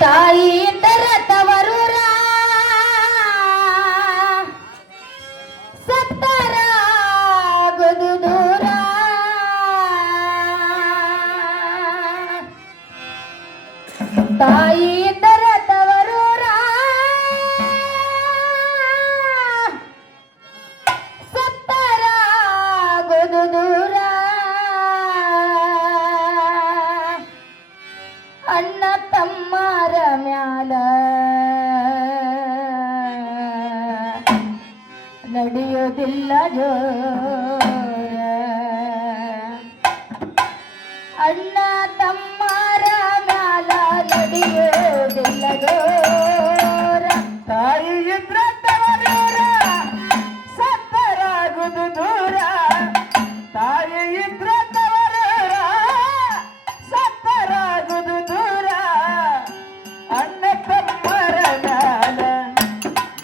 ತಾಯಿ ತರ ತವರೂರ ಸತ್ತರಾಗುದು ದೂರ ತಾಯಿ ತರ ತವರೂರ ಸತ್ತರಾಗುದು ದೂರ ಅಣ್ಣ ತಮ್ಮರ ಮ್ಯಾಲ ನಡೆಯೋದಿಲ್ಲ ಜೋರ ಅಣ್ಣ ತಮ್ಮರ ಮ್ಯಾಲ ನಡೆಯೋದಿಲ್ಲ ಜೋರ ತಾಯಿ ಇದ್ರ ತವರೂರ ಸತ್ತರಾಗುದು ದೂರ ತಾಯಿ ಇದ್ರ ತವರೂರ ಸತ್ತರಾಗುದು ದೂರ ಅಣ್ಣ ತಮ್ಮರ ಮ್ಯಾಲ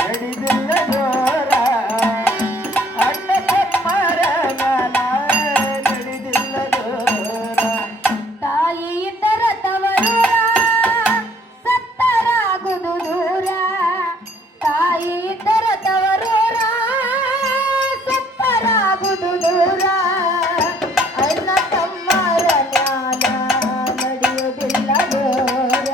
ನಡೆದಿಲ್ಲ ಜೋರ ಅಣ್ಣ ತಮ್ಮರ ಮ್ಯಾಲ ನಡೆದಿಲ್ಲ ಜೋರ ತಾಯಿ ಇತರ ತವರೂರ ಸತ್ತರಾಗುದು ದೂರ ತಾಯಿ ಇತರ ತವರೂರ ಸತ್ತರಾಗುದು ದೂರ ಅಣ್ಣ ತಮ್ಮರ ಮ್ಯಾಲ ನಡೆಯುವುದಿಲ್ಲ ದೂರ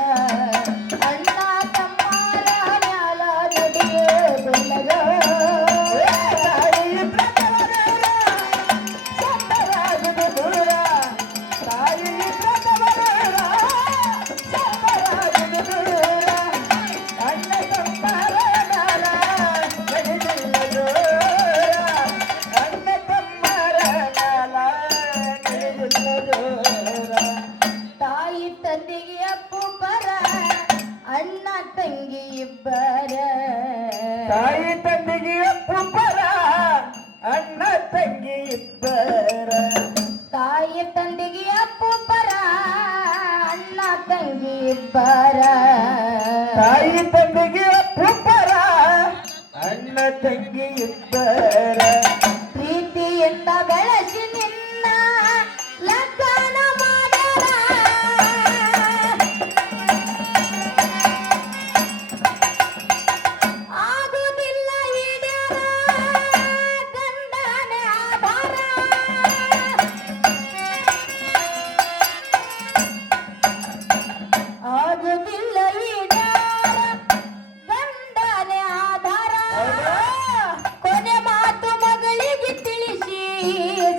ಅಣ್ಣ ತಮ್ಮರ ಮ್ಯಾಲ ನಡೆಯುವುದಿಲ್ಲ ದೂರ ತಾಯಿ ಇದ್ರ ತವರೂರ ಸತ್ತರಾಗುದು ದೂರ ತಾಯಿ ಇದ್ರ ತವರೂರ ಸತ್ತರಾಗುದು ದೂರ ಅಣ್ಣ ತಮ್ಮರ ಮ್ಯಾಲ ನಡೆದಿಲ್ಲ ಜೋರ ಅಣ್ಣ ತಮ್ಮರ ಮ್ಯಾಲ ನಡೆದಿಲ್ಲ ಜೋರ ತಾಯಿ ತಂದೆಗೆ ಅಪ್ಪು ಪರ ಅಣ್ಣ ತಂಗಿ ಇಬ್ಬರ ತಾಯಿ ತಂದೆಗೆ ಒಬ್ಬರ ಅಣ್ಣ ತಂಗಿ ಇಬ್ಬರ ತಾಯಿ ತಂದೆಗೆ ಅಪ್ಪು ಪರ ಅಣ್ಣ ತಂಗಿ ಇಬ್ಬರ ತಾಯಿ ತಂದೆಗೆ ಒಬ್ಬರ ಅಣ್ಣ ತಂಗಿ ಇಬ್ಬರ ಪ್ರೀತಿಯಿಂದ ಬೆಳೆಸಿ ನಿನ್ನ ಲಗ್ನ ಮಾಡರ ಆಗುವುದಿಲ್ಲ ಈಡೇರ ಗಂಡನೇ ಆಧಾರ ಆಗುವುದಿಲ್ಲ ಈಡೇರ ಗಂಡನೇ ಆಧಾರ ಕೊನೆ ಮಾತು ಮಗಳಿಗೆ ತಿಳಿಸಿ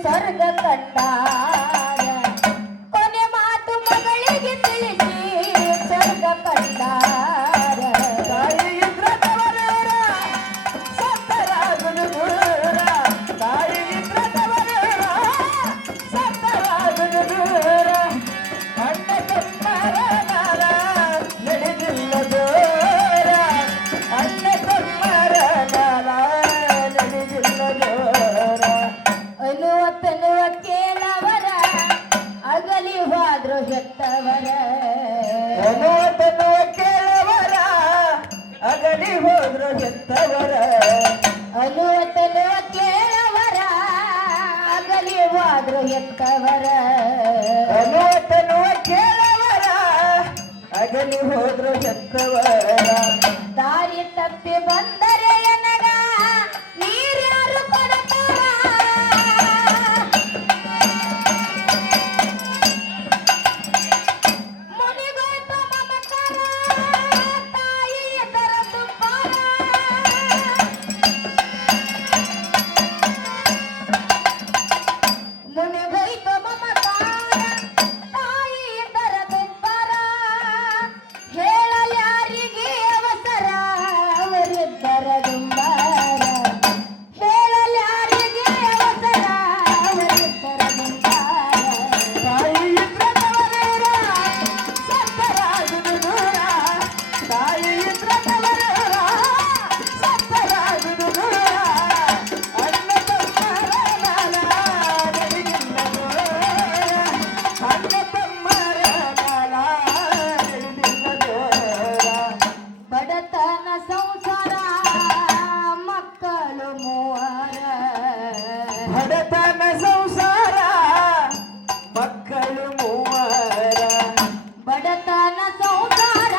ಸ್ವರ್ಗ ಕಂಡಾರ ಕೊನೆ ಮಾತು ಮಗಳಿಗೆ ತಿಳಿಸಿ ಸ್ವರ್ಗ ಕಂಡಾರ ತಾಯಿ ಇದ್ರ ತವರೂರ ಸತ್ತರಾಗುದು ದೂರ ತಾಯಿ ಇದ್ರ ತವರೂರ ಸತ್ತರಾಗುದು ದೂರ ಅಣ್ಣ ತಮ್ಮರ ಮ್ಯಾಲ ನಡೆದಿಲ್ಲ ಜೋರ ಅಣ್ಣ ತಮ್ಮರ ಮ್ಯಾಲ ನಡೆದಿಲ್ಲ ಜೋರ ಅನ್ನುವ ಕೇಳವರ ಅಗಲಿ ಹೋದ್ರು ಹೆತ್ತವರ ತನ್ನುವ ಕೇಳವರ ಅಗಲಿ ಹೋದ್ರು ಹೆತ್ತವರ ಅನ್ನುವ ಕೇಳವರ ಅಗಲಿ ಹೋದ್ರು ಹೆತ್ತವರ ತನ್ನುವ ಕೇಳವರ ಅಗಲಿ ಹೋದ್ರು ಹೆತ್ತವರ ದಾರಿ ತಪ್ಪಿ ಬಂದರೆ ಎನಗ ನೀರ್ಯಾರು ಕೊಡತಾರ ಮುನಿಗೋಯ್ತ ಮಮಕಾರ ತಾಯಿ ಎದರ ದುಂಬಾರ ಮುನಿಗೋಯ್ತ ಮಮಕಾರ ತಾಯಿ ಎದರ ದುಂಬಾರ ಹೇಳಲ್ಯಾರಿಗೆ ಅವಸರ ಅವರಿದ್ದರ ದುಂಬಾರ ಹೇಳಲ್ಯಾರಿಗೆ ಅವಸರ ಅವರಿದ್ದರ ದುಂಬಾರ ತಾಯಿ ಇದ್ರ ತವರೂರ ಸತ್ತರಾಗುದು ದೂರ ತಾಯಿ ಇದ್ರ ತವರೂರ ಸತ್ತರಾಗುದು ದೂರ ಅಣ್ಣ ತಮ್ಮರ ಮ್ಯಾಲ ನಡೆದಿಲ್ಲ ಜೋರ ಅಣ್ಣ ತಮ್ಮರ ಮ್ಯಾಲ ನಡೆದಿಲ್ಲ ಜೋರ ಬಡತನ ಸಂಸಾರ ಮಕ್ಕಳು ಮೂವರ ಬಡತನ ಸಂಸಾರ ಮಕ್ಕಳು ಮೂವರ ಬಡತನ ಸಂಸಾರ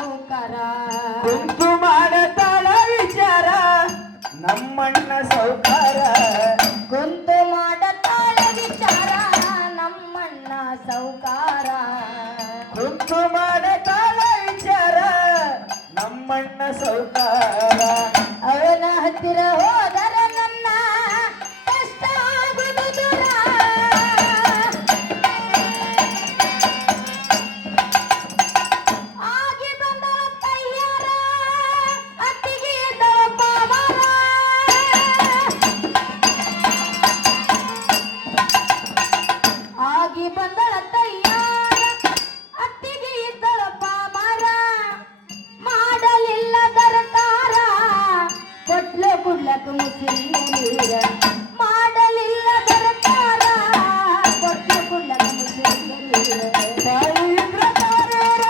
ಸೌಕಾರ ಕುಂತು ಮಾಡತಾಳ ವಿಚಾರ ನಮ್ಮಣ್ಣ ಸೌಕಾರ ಕುಂತು ಮಾಡತಾಳ ವಿಚಾರ ನಮ್ಮಣ್ಣ ಸೌಕಾರ ಕುಂತು ಮಾಡತಾಳ ವಿಚಾರ ನಮ್ಮಣ್ಣ ಸೌಕಾರ ಅವನ ಹತ್ತಿರ ಹೋದರ ನನ್ನ ಕಷ್ಟ ಆಗುವುದು ದೂರ ಆಗಿ ಬಂದಳ ತಯ್ಯಾರ ಅತ್ತಿಗೆ ಇದ್ದವ ಪಾವಾರ ಆಗಿ ಬಂದಳ ತಯ್ಯಾರ ಅತ್ತಿಗೆ ಇದ್ದಳ ಪಾಮಾರ ಮಾಡಲಿಲ್ಲ ದರಕಾರ ಕೊಟ್ಲು ಕುಡ್ಲಕ್ ಮುಸಿರಿಯ ನೀರ ಮಾಡಲಿಲ್ಲ ದರಕಾರ ಕೊಟ್ಲು ಕುಡ್ಲಕ್ ಮುಸಿರಿಯ ನೀರ ತಾಯಿ ಇದ್ರ ತವರೂರ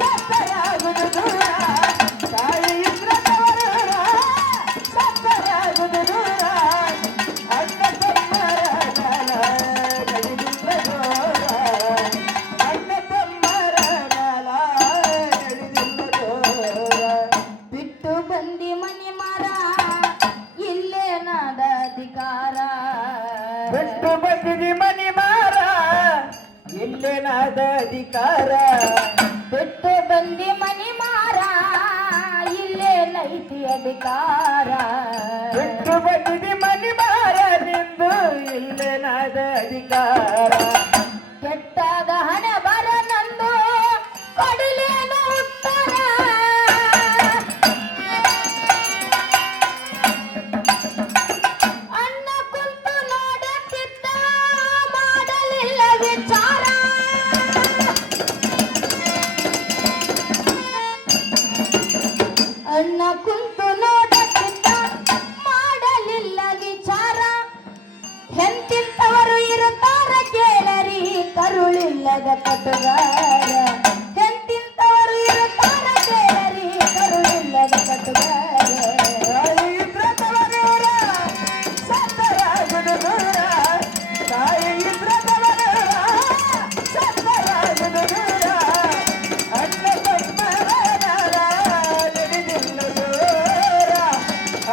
ಸತ್ತರಾಗುದು ದೂರ ತಾಯಿ ಇದ್ರ ತವರೂರ ಸತ್ತರಾಗುದು ದೂರ ಅಣ್ಣ ತಮ್ಮರ ಗಾಲ ನಡೆದಿಲ್ಲ ಜೋರ ಅಣ್ಣ ತಮ್ಮರ ಗಾಲ ನಡೆದಿಲ್ಲ ಜೋರ ಬಿಟ್ಟು ಬಂದಿ ಮನಿ ಮರ ಇಲ್ಲೇ ನಾದ ಅಧಿಕಾರ ಬಿಟ್ಟು ಬಂದಿದಿ ಮನಿ ಮಾರ ಇಲ್ಲೇನಾದ ಅಧಿಕಾರ ಬಿಟ್ಟು ಬಂದಿ ಮನಿ ಮಾರ ಇಲ್ಲೇ ನೈತಿ ಅಧಿಕಾರ ಬಿಟ್ಟು ಬಂದಿದಿ ಮನಿ ಮಾರ ನಿಂದು ಇಲ್ಲೇನಾದ ಅಧಿಕಾರ ಕೆಟ್ಟಾದ ಹಣೆ ಬರ ನಂದು ಕೊಡಲೇನು ಉತ್ತರ ಅಣ್ಣ ಕುಂತು ನೋಡುತ್ತಿದ್ದ ಮಾಡಲಿಲ್ಲ ವಿಚಾರ ಅಣ್ಣ ಕುಂತು ನೋಡುತ್ತಿದ್ದ ಮಾಡಲಿಲ್ಲ ವಿಚಾರ ಎಂತಿಂತವರು ಇರುತ್ತಾರ ಕೇಳರಿ ಕರುಳಿಲ್ಲದ ಕಟುಗಾರ ಎಂತಿಂತವರು ಇರುತ್ತಾರ ಕೇಳರಿ ಕರುಳಿಲ್ಲದ ಕಟುಗಾರ ತಾಯಿ ಇದ್ರ ತವರೂರ ಸತ್ತರಾಗುದು ದೂರ ತಾಯಿ ಇದ್ರ ತವರೂರ ಸತ್ತರಾಗುದು ದೂರ ಅಣ್ಣ ತಮ್ಮರ ಗಾಲ ನಡೆದಿಲ್ಲ ಜೋರ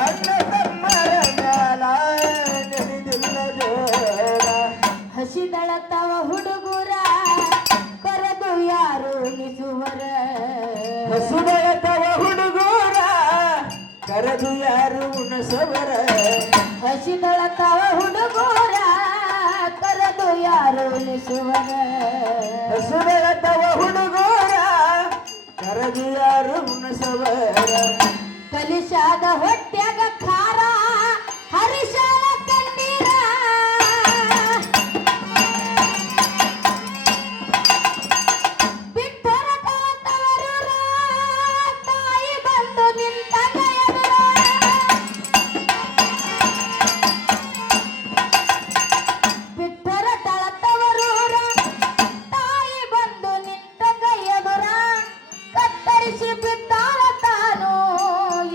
ಅಣ್ಣ ತಮ್ಮರ ಗಾಲ ನಡೆದಿಲ್ಲ ಜೋರ ಹಸಿದಳ ತವ ಹುಡುಗರ ಕರೆದು ಯಾರು ನಿಸುವರ ಹಸುಬಳತವ ಹುಡುಗೂರ ಕರೆದು ಯಾರು ಉಣಸವರ ಹಸಿದಳ ತವ ಹುಡುಗರ ಕರೆದು ಯಾರು ನಿಸುವರ ಹಸುಬಳತವ ಹುಡುಗೂರ ಕರೆದು ಯಾರು ಉಣಸವರ ಕಲಿಸಾದ ಹೊಟ್ಯಾಗ ಖಾರ ಹರಿಶಾಲ ಕಣ್ಣೀರ ಬಿಟ್ಟರ ತವರೂರ ತಾಯಿ ಬಂದು ನಿಂತಾಗ ಎದುರ ಬಿಟ್ಟರ ತವರೂರ ತಾಯಿ ಬಂದು ನಿಂತಾಗ ಎದುರ ಕತ್ತರಿಸಿ ಬಿದ್ದಾಳ ತಾನು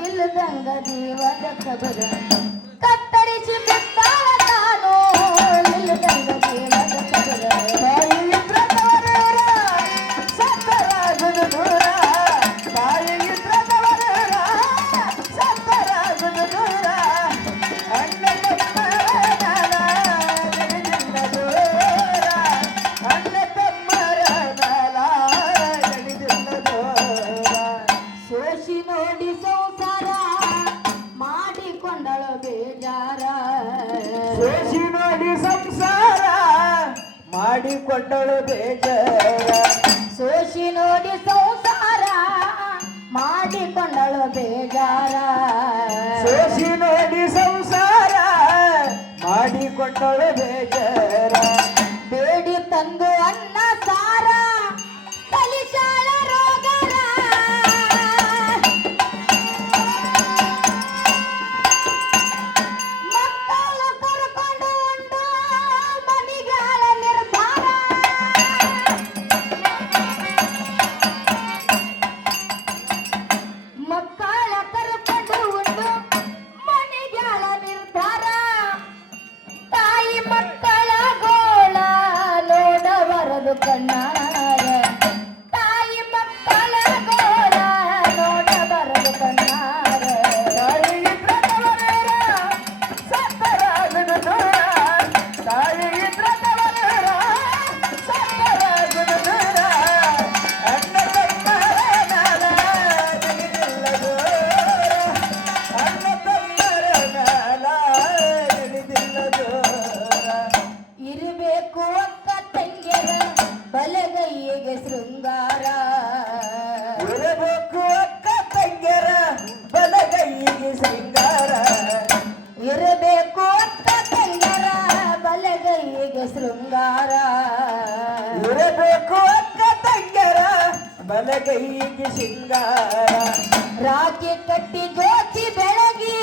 ಇಲ್ಲದಂಗ ಜೀವದ ಕಬರ ಕತ್ತರಿಸಿ ಬಿದ್ದಾಳ ತಾನು ಇಲ್ಲದಂಗ ಜೀವದ ಕಬರ ತಾಯಿ ಇದ್ರ ತವರೂರ ಸತ್ತರಾಗುದು ದೂರ ತಾಯಿ ಇದ್ರ ತವರೂರ ಸತ್ತರಾಗುದು ದೂರ ಅಣ್ಣ ತಮ್ಮರ ಗಾಲ ನಡೆದಿಲ್ಲ ಜೋರ ಅಣ್ಣ ತಮ್ಮರ ಗಾಲ ನಡೆದಿಲ್ಲ ಜೋರ ಸೋಷಿ ನೋಡಿ ಸಂಸಾರ ಮಾಡಿಕೊಂಡಳು ಬೇಜಾರ ಸೋಷಿ ನೋಡಿ ಸಂಸಾರ ಮಾಡಿಕೊಂಡಳು ಬೇಜಾರ ಸೋಷಿ ನೋಡಿ ಸಂಸಾರ ಮಾಡಿಕೊಂಡಳು ಬೇಜಾರ ಸೋಷಿ ನೋಡಿ ಸಂಸಾರ ಮಾಡಿಕೊಂಡಳು ಬೇಜಾರ ಬೇಡಿ ತಂದು ಅನ್ನ ಸಾರ ಕಲಿಸಾಳ ರೋಗರ ಮಕ್ಕಳು ಕರ್ಕೊಂಡು ಉಂಡು ಮನಿಗಾಳ ನಿರ್ಧಾರ ಮಕ್ಕಳ ಕರ್ಕೊಂಡು ಉಂಡು ಮನಿಗಾಳ ನಿರ್ಧಾರ ತಾಯಿ ಮಕ್ಕಳ ಗೋ ಇರಬೇಕು ಅಕ್ಕ ತಂಗ್ಯರ ಬಲಗೈಗೆ ಶೃಂಗಾರ ಇರಬೇಕು ಅಕ್ಕ ತಂಗರ ಬಲಗೈಗೆ ಶೃಂಗಾರ ಇರಬೇಕು ಅಕ್ಕ ತಂಗ್ಯರ ಬಲಗೈಗೆ ಶೃಂಗಾರ ರಾಖಿ ಕಟ್ಟಿ ಜ್ಯೋತಿ ಬೆಳಗಿ